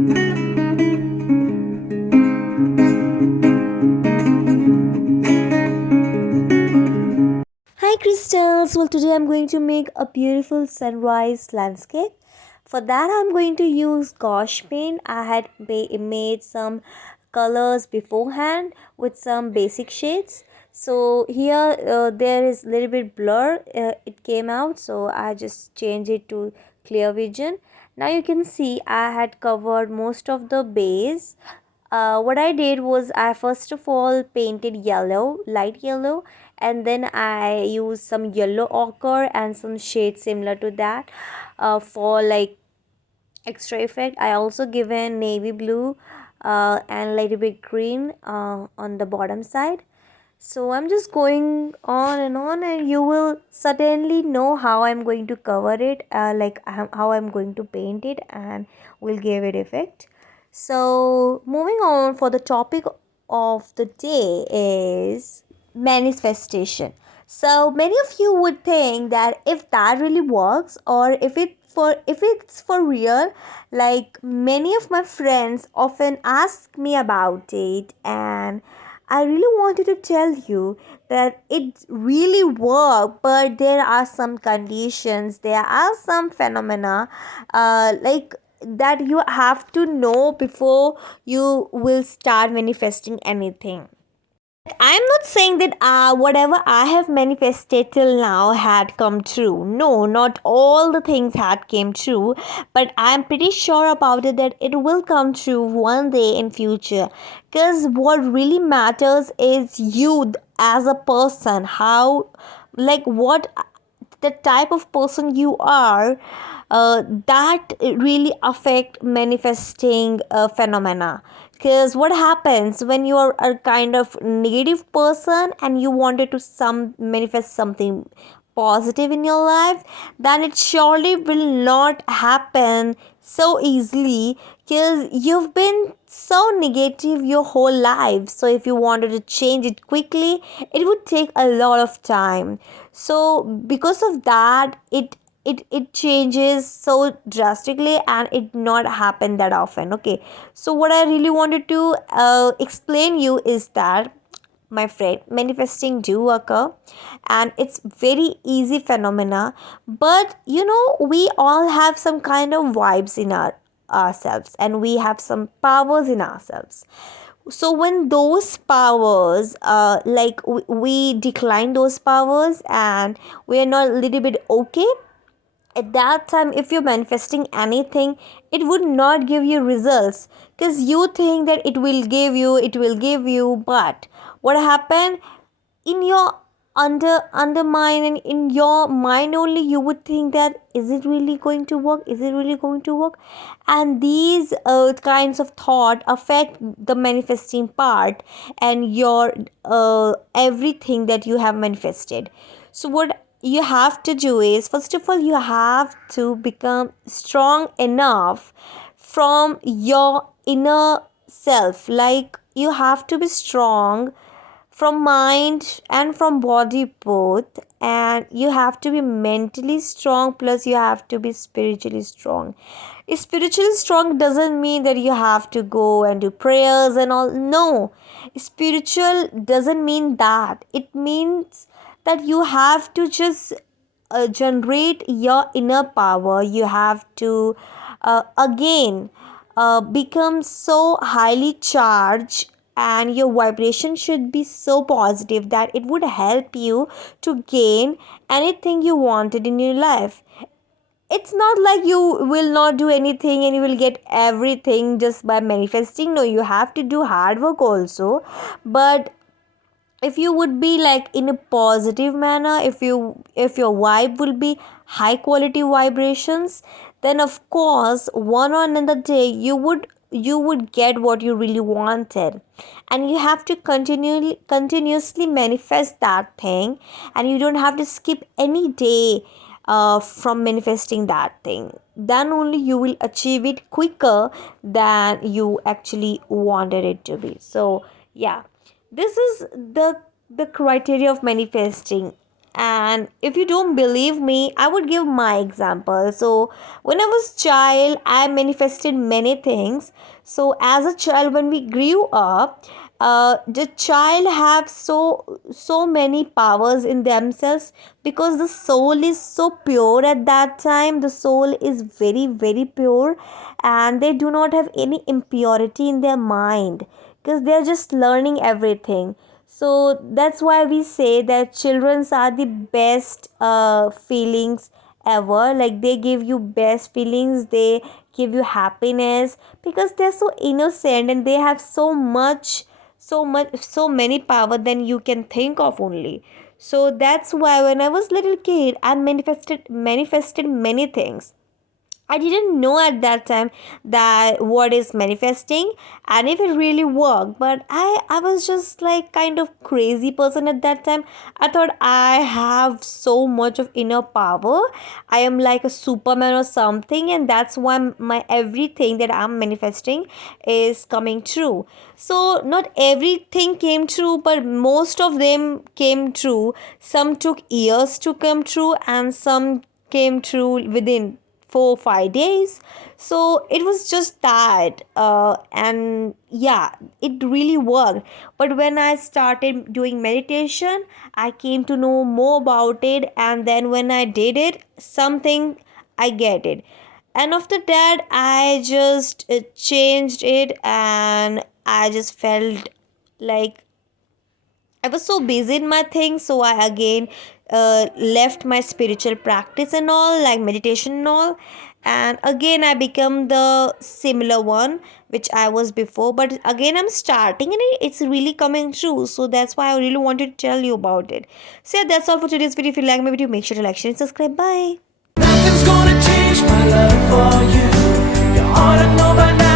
Hi crystals, well today I'm going to make a beautiful sunrise landscape. For that I'm going to use gouache paint. I had made some colors beforehand with some basic shades. So here there is a little bit blur, it came out, so I just changed it to clear vision. Now you can see I had covered most of the base. What I did was I first of all painted yellow, light yellow, and then I used some yellow ochre and some shades similar to that for like extra effect. I also given navy blue and little bit green on the bottom side. So I'm just going on, and you will certainly know how I'm going to cover it, like how I'm going to paint it, and will give it effect. So moving on, for the topic of the day is manifestation. So many of you would think that if that really works, or if it's for real, like many of my friends often ask me about it, and I really wanted to tell you that it really worked, but there are some conditions, there are some phenomena, like that you have to know before you will start manifesting anything. I'm not saying that whatever I have manifested till now had come true. No, not all the things had came true, but I'm pretty sure about it that it will come true one day in future. Because what really matters is you as a person, how, like what the type of person you are, that really affect manifesting phenomena. Because what happens when you are a kind of negative person and you wanted to some manifest something positive in your life, then it surely will not happen so easily, because you've been so negative your whole life. So if you wanted to change it quickly, it would take a lot of time. So because of that, it changes so drastically, and it not happen that often. Okay, so what I really wanted to explain you is that, my friend, manifesting do occur, and it's very easy phenomena. But you know, we all have some kind of vibes in ourselves, and we have some powers in ourselves. So when those powers, we decline those powers, and we are not a little bit okay at that time, if you're manifesting anything, it would not give you results, because you think that it will give you. But what happened in your undermine, and in your mind only, you would think that, is it really going to work, is it really going to work? And these kinds of thought affect the manifesting part, and your everything that you have manifested. So what you have to do is, first of all, you have to become strong enough from your inner self. Like, you have to be strong from mind and from body both, and you have to be mentally strong, plus you have to be spiritually strong. Spiritually strong doesn't mean that you have to go and do prayers and all. No, spiritual doesn't mean that. It means that you have to just generate your inner power. You have to again become so highly charged, and your vibration should be so positive that it would help you to gain anything you wanted in your life. It's not like you will not do anything and you will get everything just by manifesting. No, you have to do hard work also. But if you would be like in a positive manner, if your vibe will be high quality vibrations, then of course one or another day you would get what you really wanted. And you have to continuously manifest that thing, and you don't have to skip any day from manifesting that thing. Then only you will achieve it quicker than you actually wanted it to be. So yeah, this is the criteria of manifesting. And if you don't believe me, I would give my example. So when I was child, I manifested many things. So as a child, when we grew up, the child have so many powers in themselves, because the soul is so pure at that time. The soul is very very pure, and they do not have any impurity in their mind, because they're just learning everything. So that's why we say that children's are the best feelings ever. Like, they give you best feelings, they give you happiness, because they're so innocent and they have so many power than you can think of only. So that's why when I was little kid, I manifested many things. I didn't know at that time that what is manifesting and if it really worked. But I was just like kind of crazy person at that time. I thought I have so much of inner power. I am like a Superman or something, and that's why my everything that I'm manifesting is coming true. So not everything came true, but most of them came true. Some took years to come true, and some came true within 4 5 days. So it was just that, and yeah, it really worked. But when I started doing meditation, I came to know more about it, and then when I did it, something, I get it. And after that, I just changed it, and I just felt like I was so busy in my things, so I again left my spiritual practice and all, like meditation and all, and again I become the similar one which I was before. But again, I'm starting, and it's really coming true. So that's why I really wanted to tell you about it. So yeah, that's all for today's video. If you like my video, make sure to like, share, and subscribe. Bye. Nothing's gonna change my love for you. You ought to know by now.